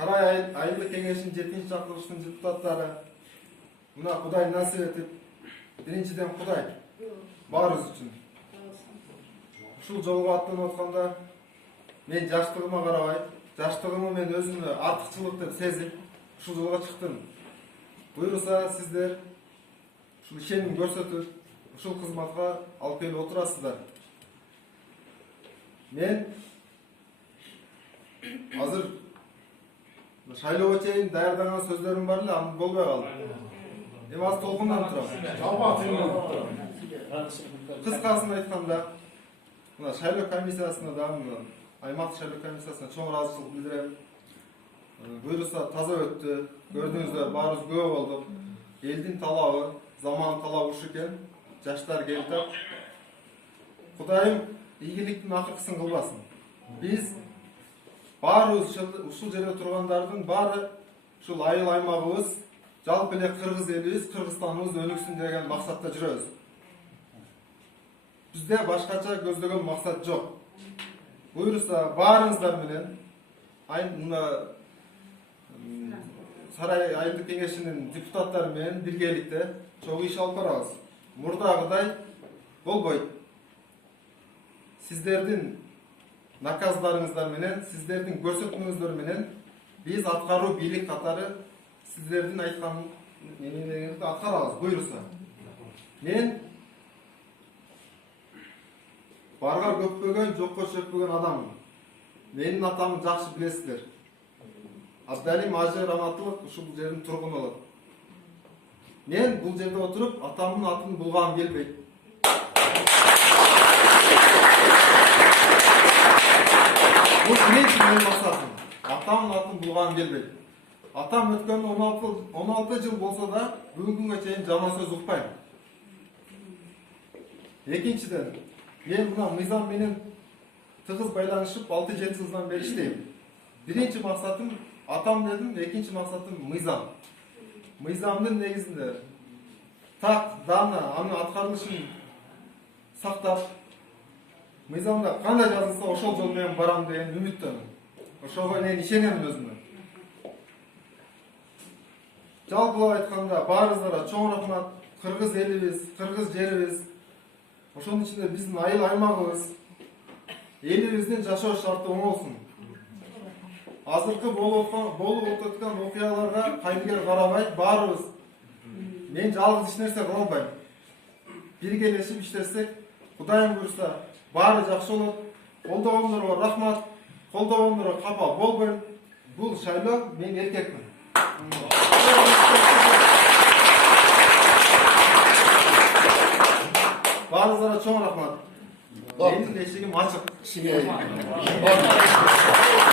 Saray Aylık Kengeşi'nin 7. çakılışının депутаттары mına Kuday nasip etip, birinciden Kuday barız üçün. Ушул жолго аттанып атканда мен жаштыгыма карабай, жаштыгымы мен өзүмө артыкчылык деп сезип, ушул жолго чыктым. Буюрса сиздер ушул ишеним көрсөтүп, ушул кызматка алып келип отурасыздар. Мен азыр шайлоого чейин даярданган сөздөрүм бар эле, аны болбой калды. Эми аз толкунданып турам. Кыскасын айтканда, мына шайлоо комиссиясына дагы, аймактык шайлоо комиссиясына чоң ыраазычылык билдирем. Буюрса таза өттү, көрдүңүздөр, баарыбыз күбө болдук. Элдин талабы, заман талабы ушу экен, жаштар келип, Кудайым ийгиликтин акыркысын кылбасын. Биз баарыбыз ушул жерде тургандардын баары ушул айыл аймагыбыз, жалпы эле кыргыз элибиз, Кыргызстаныбыз өнүксүн деген максатта жүрөбүз. Bizde başkaça көздөгөн maksat жок. Буюрса баарыңыздар менен Сарай Айылдык Кеңешинин депутаттары менен биргеликте чогуу иш алып барабыз. Мурдагыдай болбойт. Сиздердин наказдарыңыздар менен, сиздердин көрсөтмөңүздөр менен биз аткаруу бийлик катары сиздердин айткан эмелериңизди аткарабыз. Буюрса мен барга көппөгөн, жокко чөкпөгөн адаммын. Менин атамды жакшы билесиздер. Абдалим Ажы Раматылык ушул жердин тургуну болот. Мен бул жерде отуруп, атамдын атын булгам келбейт. Бул биринчи менин максатым. Атамдын атын булгам келбейт. Атам өткөн 16 жыл болсо да, бүгүнкү күнгө чейин жаман сөз укпайм. Экинчиден, мен мына мыйзам менен тыгыз байланышып 6-7 жылдан бери иштейм. Биринчи максатым атам дедим, экинчи максатым мыйзам. Мыйзамдын негизинде так, дана, анын аткарылышын сактап, мыйзамда кандай жазылса ошол жол менен барам деген үмүттөмүн. Ошого мен ишенемин өзүмө. Жалпылап айтканда баарыңыздарга чоң рахмат. Кыргыз элибиз, кыргыз жерибиз, ошонун ичинде биздин айыл аймагыбыз, элибиздин жашоо шарты оңолсун. Азыркы болуп өткөн окуяларга кайдыгер карабай, баарыбыз мен жалгыз эч нерсе кыла албайм. Биргелешип иштесек, Кудайым буйрса, баары жакшы болот. Колдогондорго рахмат. Колдогондорго капа болбойм. Бул шайлоо, мен эркекмин. Баарыңыздарга чоң рахмат. Менин эшигим ачык.